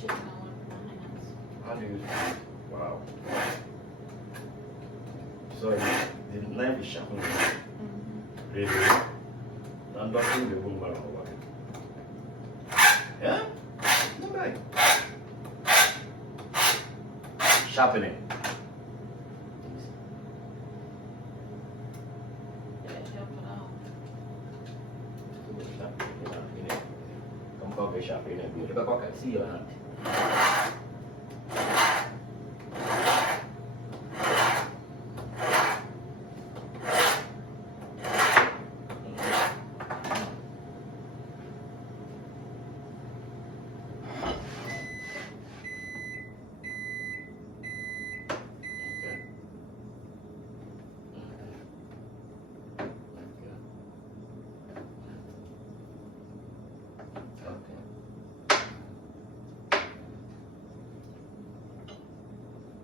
chipping all over my hands. I use, wow. So the knife is sharpened. Really? I'm not doing the boom barrel over it. Yeah? Not bad. Sharpening. Did it help at all? Không có cái sharp này biểu nó có cái xì ở hả?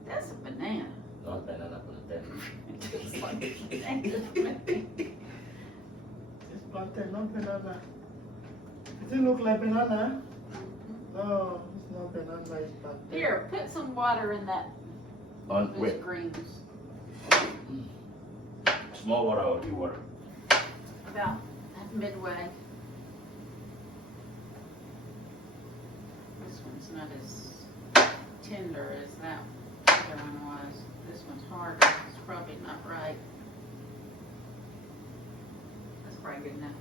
That's a banana. No, banana plantain. It's like a banana. It's plantain, not banana. Does it look like banana? No, it's not banana, it's plantain. Here, put some water in that, On those wait, greens. small water or deep water? About midway. This one's not as tender as that other one was. This one's harder. It's probably not right. That's probably good enough.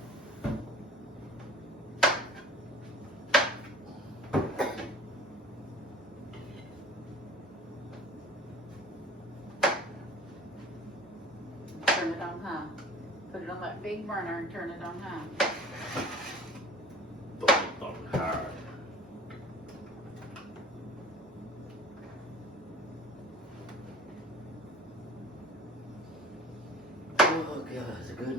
Turn it on high. Put it on that big burner and turn it on high. Don't hard. Oh God, it's good.